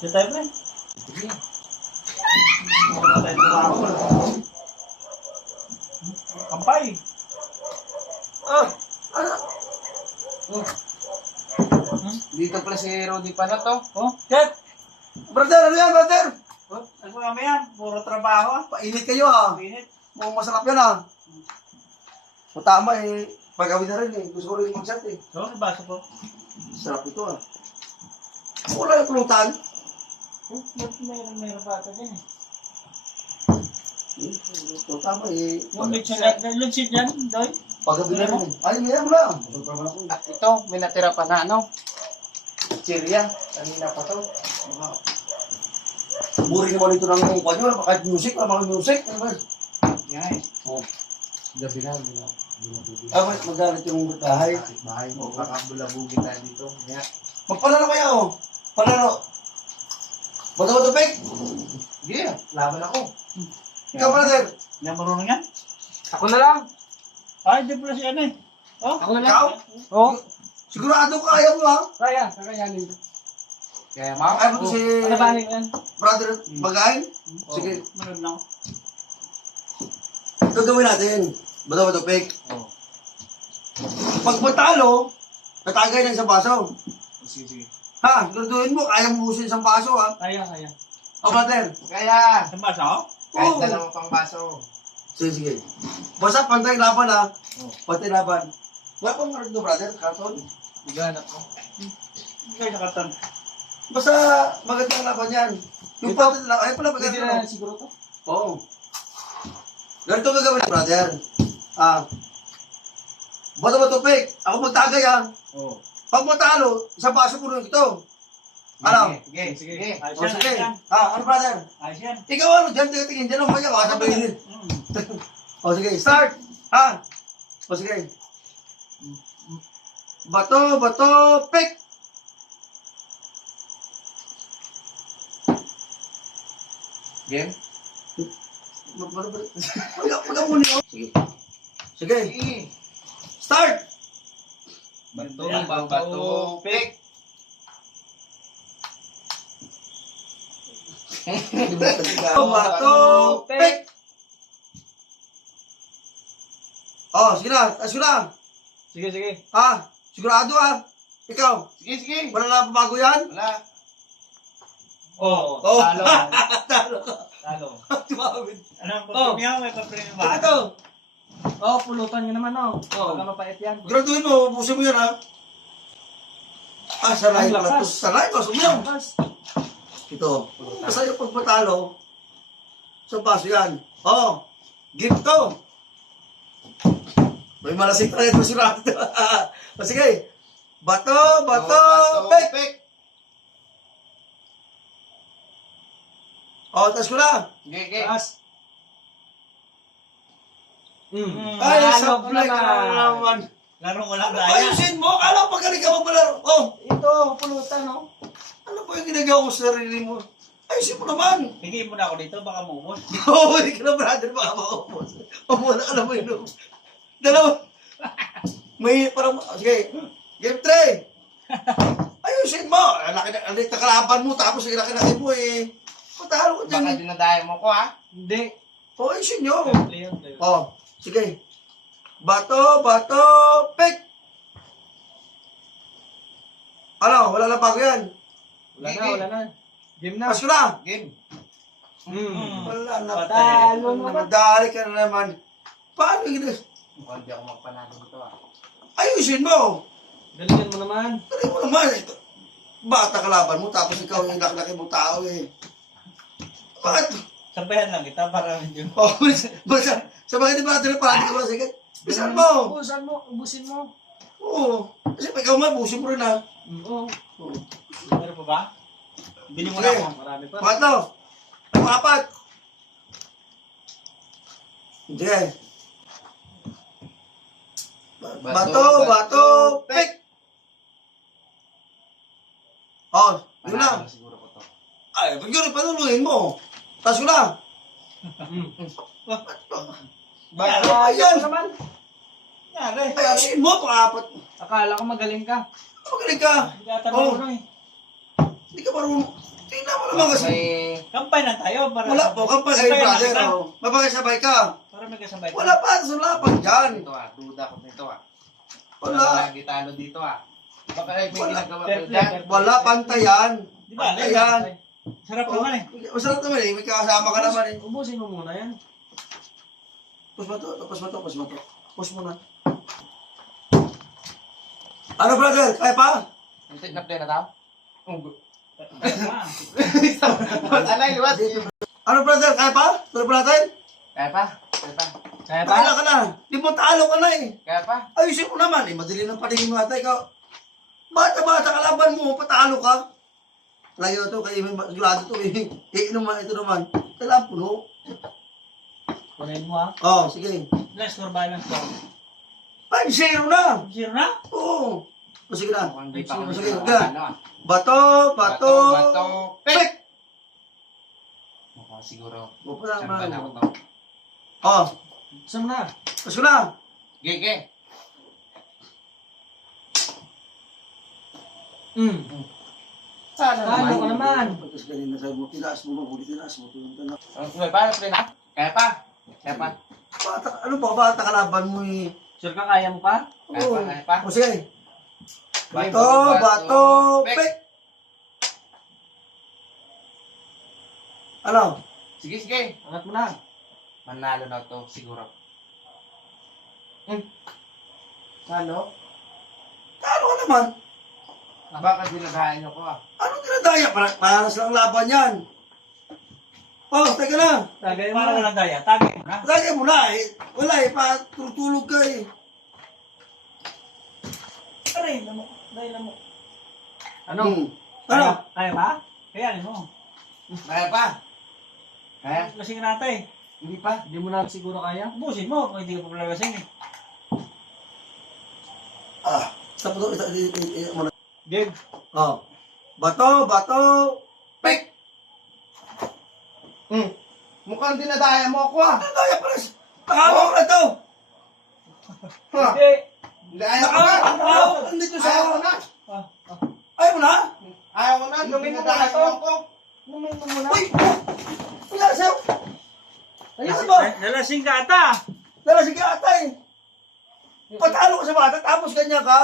Dito tayo, pre. Sige. Kampay. Dito pala si Rudy pa na to. Oh, Chet. Brother, ano yan, brother? Oh, ano kami yan? Puro trabaho. Painit kayo ah. Pinit. Mukhang masarap yan ah. O tama eh. Pagawin na rin eh. Gusto ko rin mag-chat eh. So, baso po. Sarap ito ah. Wala yung pulutan. Meron pa ito din eh. O tama eh. Yung lechon yan, Doy. Pagawin na rin eh. Ay, mayroon mo lang. Magpaparaman ako. At ito, may natira pa na ano. Chirya. Kanina pa to. Buri naman ito ng kanyo. Kahit music, mga music. Ano ba? Yan eh. Oh. Gabi na. Ah, magalit yung bahay. Bahay mo. Kakabulabugin tayo dito. Yan. Magpalaro kaya oh. Palaro. Bato-bato, Peg. Sige, laban ako. Ikaw, brother. Hindi na marunong yan. Ako na lang. Ay, di pala si ano eh. Oh, Ako na lang. Ikaw? Oo. Sigurado ka kaya mo ha? Kaya, kakayanin ko. Kaya ma, Ay, mo si ano ba yan? brother Bagain? Sige. manood lang. Ito gawin natin. Bato-bato, Peg. Oo. Pag matalo, tatagay ng isang baso. Sige. Ha? Siguraduhin mo, kaya mo usin isang baso ha? Kaya. O, brother. Kaya. Ang baso ako? Kahit Oo. dalawang pang baso. Sige. Basta pantay laban ha? Oo. Pantay laban. Wala pang marag do, brother. Karton. Maghanap ko. Hindi kayo nakatan. Basta magandang laban yan. Yung pantay laban. Ay pala, Pwede magandang na siguro to. Oo. Ganito gagawin, brother. Bato-bato, Peg. Ako magtagay ha? Oo. Pag matalo, isang baso po rin ito. Ano? Sige. Ayos O yan, sige. ayos yan. Ano brother? Ayos yan. Ikaw ano, dyan tingin dyan ang maya, sabihin. Mm. O sige, start. O sige. Bato, pick. Game? Pagka muna yun. Sige. Sige, Sige. start. Bato, pick. Bato, pick. O, sige na, sige na. Sige. Sigurado Ikaw, Sige. wala na bago yan? Wala. Oh, Oh. talo. Talo ka. Talo. Tumawid. Ano ang papremyo? May papremyo ba? Ito. Pulutan nyo naman Oh. Baka mapait yan. Graduin mo, ubusin mo yan sanay Ang pala to. lakas. Sanay, masumiyaw. Ito. Basta yung pagpatalo, sa baso yan. Gift to. May malasing tayo ito surado. Sige. Bato, pick. Tas ko na. Sige. Ay, sablay ka na naman. Laro mo lang daya. Ayusin mo. Kala ko magaling ka magpalaro. Ito, pulutan, Ano po yung ginagawa ko sa sarili mo? Ayusin mo naman. Hingin mo na ako dito, baka maubos. Hindi ka na, brother. Baka maupos. Pamula ka na mo yun. Dalawa. May parang, sige. Game 3. Ayusin mo. Alay na kalaban mo. Tapos laki-laki mo eh. Patalo ko Baka dyan. dinadayo mo ko, ha? Hindi. Ayusin nyo. Play yun, play yun. Sige. Bato, pick. Ano? Wala na bago yan. Wala na. Game na. Pas ko na. Game. Wala na. Patalo Nadali ka na naman. Paano yun? Mukhang di ako magpanalo nito, ha? Ayusin mo. Galingan mo naman. Pero mo naman. Bata kalaban mo. Tapos ikaw yung laki-laki mong tao eh. Bakit? Sabayan lang kita para medyo. Basta. Sa mga brother, parang di ka ba? Sige. Bisan mo. Ubusin mo. Oo. Kasi pag ikaw man, busin mo rin ha. Oo. Meron pa ba? Bili mo na Sige. ako. Marami pa. Pangatlo. Pangapat. Sige. Bato, pick. Yun na. Siguro ko to. Ay, pag yun, panuluhin mo. Tapos ko na. Ayan. naman. Yari. Ayusin mo, pangapat. Akala ko magaling ka. Magaling ka. Hindi ata Oh. marunong eh. Hindi ka marunong. Tingnan Tingnan mo naman kasi. May... Kampay na tayo para... Wala po, kapag kayo Kampay na brother. kita. Oh. Mapakasabay ka. Para may kasabay. Wala pa, sulapan dyan. Ito duda ko nito Wala. Hindi talo dito Baka may Wala. ginagawa Fair ko play, dyan. fair play. Wala, pantayan. Di ba? Pantayan. Sarap Oh, naman eh. masarap naman eh, may kasama ka naman eh. Ubusin mo muna yan. Push mo to, push mo to, push mo to. Push mo na. Ano brother, kaya pa? Hindi na play na tao? Ah. Alay, liwas. Ano brother, kaya pa? Tuloy pa natin? Kaya pa? Kaya pa? Kaya ba? Bahala ka na. Di mo talo ka na eh. Kaya pa? Ayusin mo naman eh, madali ng paningin mo ata ikaw. Bata-bata kalaban mo, patalo ka. Layo to, kaya may sigurado to eh. Iinom man, ito naman. Kailangan puno. Kunin mo ha. Oh, sige. Last score balance ko. 5-0 na. 0 na? Oo. O sige na. Hindi pa kami Sige, sa sige. ano Bato, bato. Bato, pek! Mukhang siguro. O, pa Saan ba na ako na. to? Oh, Saan na? push ko na. Gege. Talo ka naman. Pagkas ganyan na sabi mo, tinaas mo, mabuti tinaas mo. Tinaas. May pa, play na? Kaya pa? Kaya pa? Bata, ano ba, bata kalaban mo eh. Sure ka, kaya mo pa? Kaya pa? Kaya pa? O sige. Bato, bato, pek. Ano? Sige, sige. Angat mo na. Manalo na to, siguro. Talo? Talo ka naman. Baka dinagayan nyo ko Anong dinadaya? Paras lang laban yan. Oh, teka na. Tagay mo Para ka na. ng daya. Tagay mo na. Lagay mo na eh. Wala eh, patutulog ka eh. Aray, lamok. Dahil lamok. Ano? Ano? Kaya ba? Kayanin mo. Kaya pa? Kaya? Lasing natin. Hindi pa? Hindi mo na siguro kaya? Ubusin mo kung hindi ka pa lasing eh. Ah, tapos mo na. Game. Oh. Bato, bato, pek. Mukhang dinadaya mo ako Dinadaya pares. Nakawak na to. Hindi. Daya ko na! Nakawak. Nandito sa... Ayaw ko na! Ayaw mo na? Ayaw ko na! Inumin mo Dinadaya muna to. mo ako! Inumin mo muna. Uy! Wala sa'yo. Ayun Ano ba? Nalasing ka ata. Dala sige ata eh. Patalo ka sa bata tapos ganyan ka.